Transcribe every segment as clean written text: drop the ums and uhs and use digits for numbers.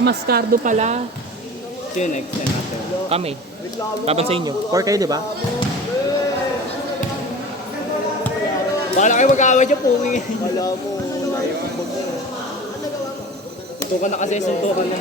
Mascardo pala. Sino next na natin? Kami. Laban sa inyo. 4 kayo, di ba? Bala kayo mag-away dyan, pungi. Bala mo. Suntukan na kasi, suntukan na.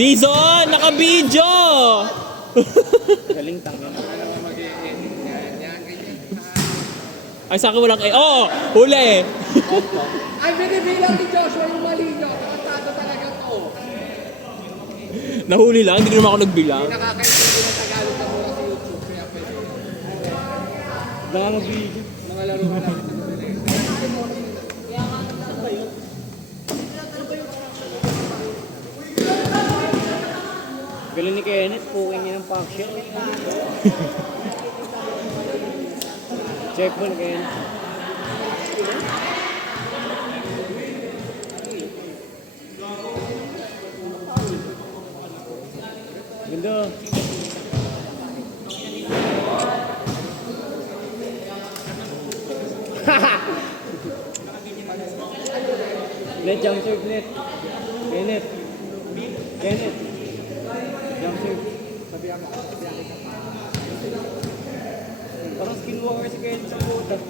Dizon! Naka-video! Galing tangin. Ay, sa akin walang oh! Huli! Ay, binibilang ni Joshua yung mali nyo. Nakatado talaga to. Nahuli lang, hindi naman ako nagbilang. Nakakaintindi ng Tagalog na mura sa YouTube. Kaya pwede. Nakaka-video. Mga laro ka namin sa Galing ni Kenneth, pukin niya ng pack-shot. Check mo na Kenneth. Ganda. Net, jump serve, net. Kenneth. Kenneth. Jump serve. Sabihan mo. Parang skinwalker si Kenneth sa puta.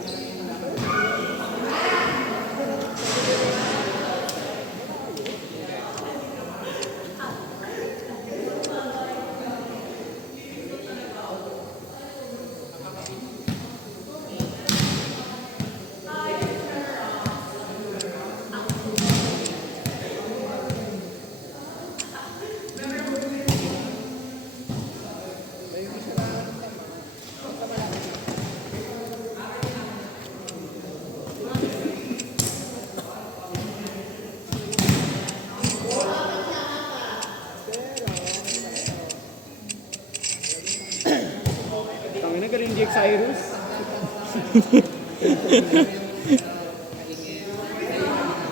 Tangina galing Jake Cyrus.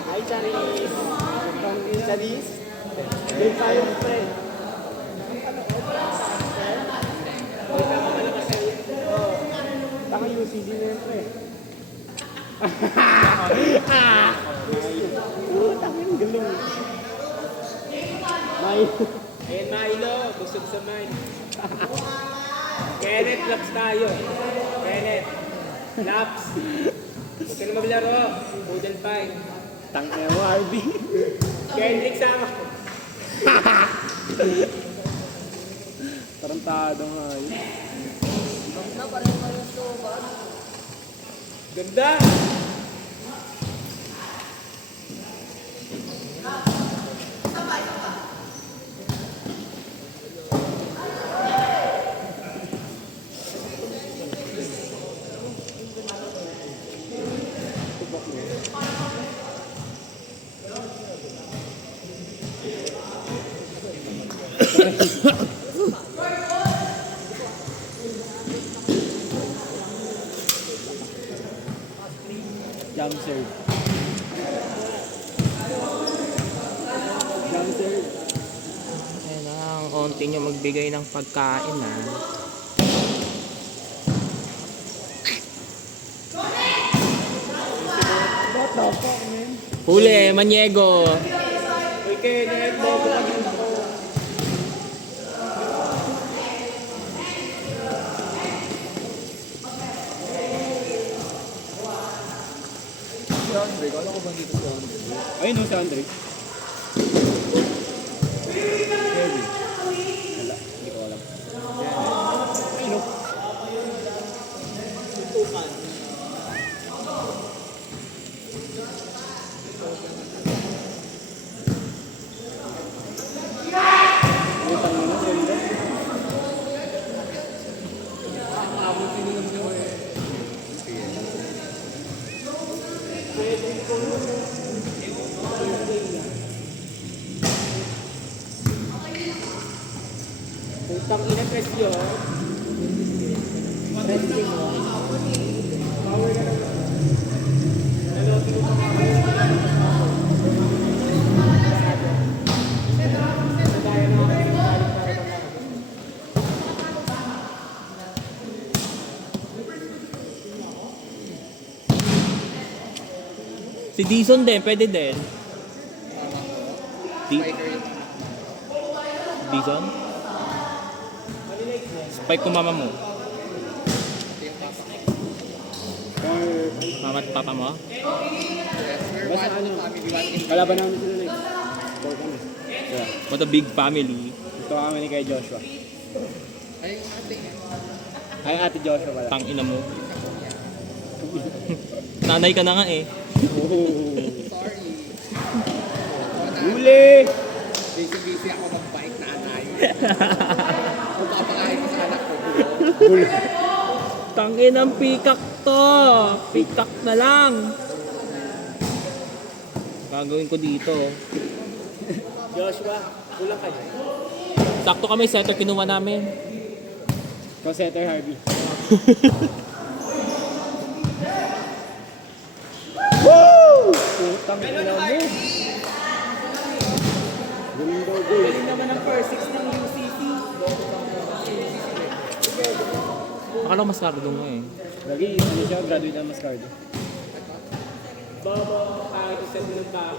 Hi Charis. Charis. Jake Cyrus friend. Tama UCD na yun pre. Tangin galing. Ayan, Milo. Busog sa mind. Kenneth, laps tayo. Kenneth. Laps. Huwag ka na maglaro. Poodle pie. Tangina mo Arby. Kendrick sama. Tarantado nga yun. Ganda. Jump serve. Jump serve. Ayan ang konti nyo magbigay ng pagkain ha. What the fuck, man? Huli, Maniego. Uy, Kenneth, bobo ka din ako. Si Andre, kala ko ba dito si Andre? Ayun no, si Andre. Heavy. Wala, hindi ko alam. Ayun no. Utang mo na, ganda. Tang ina presyo. Wrestling mo. Power ka naman. Nalotin mo pa power. Kaya na ako yung galing para pag Si Dizon din, pwede din. Dizon? Spike ko mama mo. Mama at papa mo? Basta ano, kalaban namin sila na Sport kami. Yeah. What a big family. Ito kami ni kay Joshua. Ay, ate Joshua pala. Tang ina mo. Nanay ka na nga eh. Huli! busy ako magbike na anay. Kung papakain ko sa anak ko, Tangin ng pikak to. Pikak na lang. Gagawin ko dito. Joshua, kulang ka dyan. Sakto kami, setter kinuha namin. Ikaw setter Harvey. Woo! Putang ina mo. Ganda goal. Galing naman ang first six ng UCC. Akala ko mas kardo mo eh. Lagi, hindi siya graduate ng Mascardo. Bobo, kahit isa mo ng tao,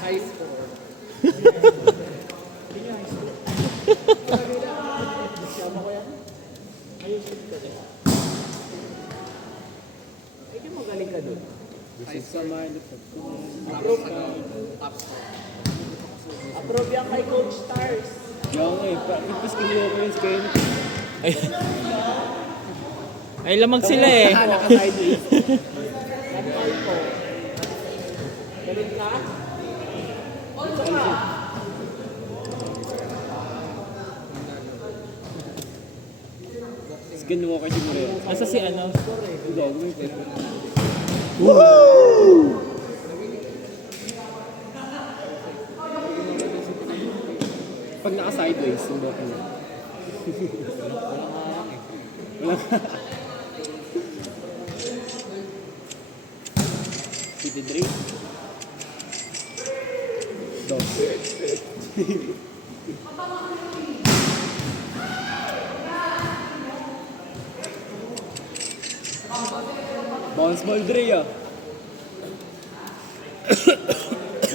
high school. Ikaw magaling ka doon. Visit sa mind. Approve ka. Approve yan kay Coach Stars. Yung eh, ipis kinuha ko yung skin. Ay, ay lamang sila eh. Naka-sideways. Nagkal ko. Galing ka? Isa ka. Skinwalker si Moreno. Nasa si ano? Ikaw, gumipit. Pag naka-sideways, yung boto niya. Wala nga. 53. Dos. Bounce ball, Dre, ah.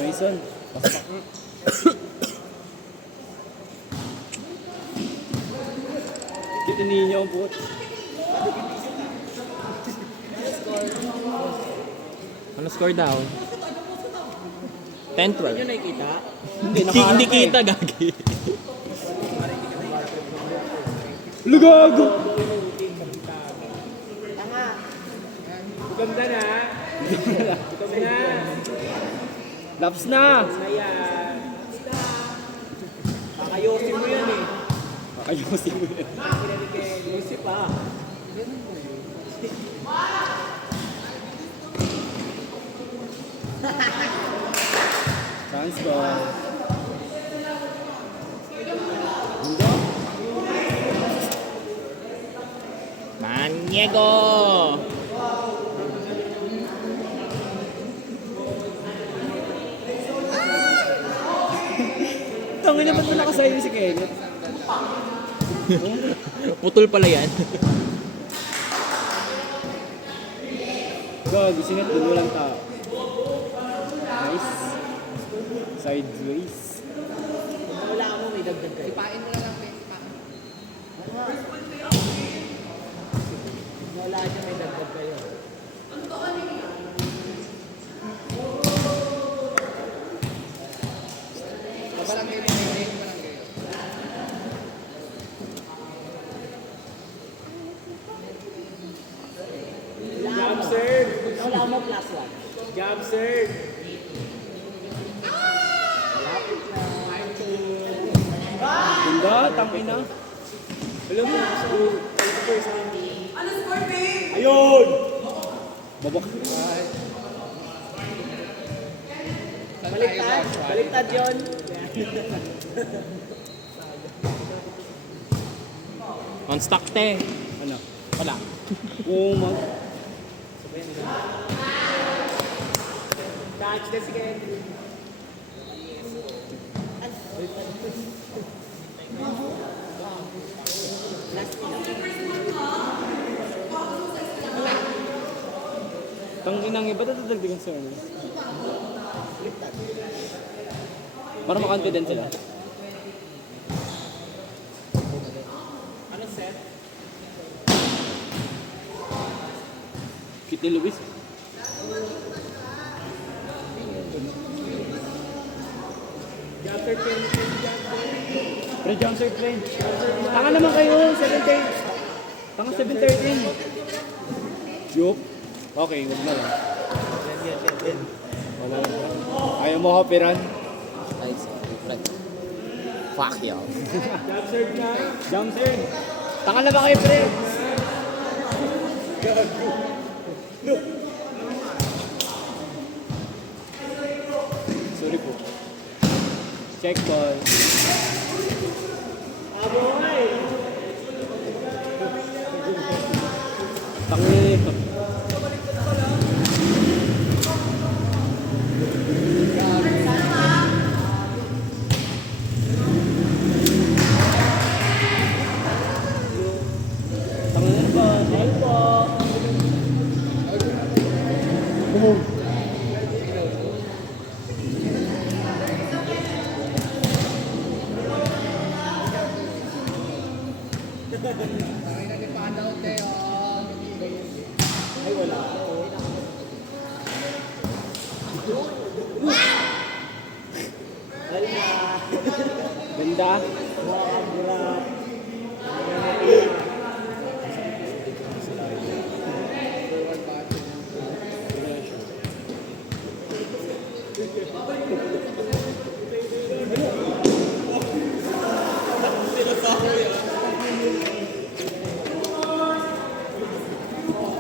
Mason, pasok. Kita ninyo ang puot. Ano score daw? 10-12. Yun nakikita? Hindi, Hindi kita, gagi. Lugago! Tanga. Ganda na. Ganda na. Laps na! Ayan. Kakayosin mo yan eh. Ayusin mo yun. Kinalig kay Lucy pa. Chance ko. Maniego! Tangin naman na nakasayo si Kenneth. Putol pala yan. Gag, sinit doon walang tao. Nice. Sideways. Wala mo, may dagdag kayo. Ipain mo na lang. Wala niya, may dagdag kayo. Barangay na yun. Job serve. Wala mo plus one. Job serve. Ganda, tangin na. Alam mo, sa first time. Ayun! Babak. Baliktad. Baliktad yun. On stock, te. Ano? Wala. Kung mag... Touch this again. Tanginang iba, dadagdagan sa ano? Para makonfident sila. Ano set? Cute ni Luis. Jumper 20. Pre, Johnson, friend. Tanga naman kayo, 7:30. Tanga 7:13. Joke. Okay, wag na lang. Wala lang. Ayaw mo kapiran? Ay, sorry. Fuck you. Jump serve na. Johnson. Tanga na ba kayo, pre? Sorry po. Check ball. Aboy! Tangi. Tangi ba? Ay po. Ganda.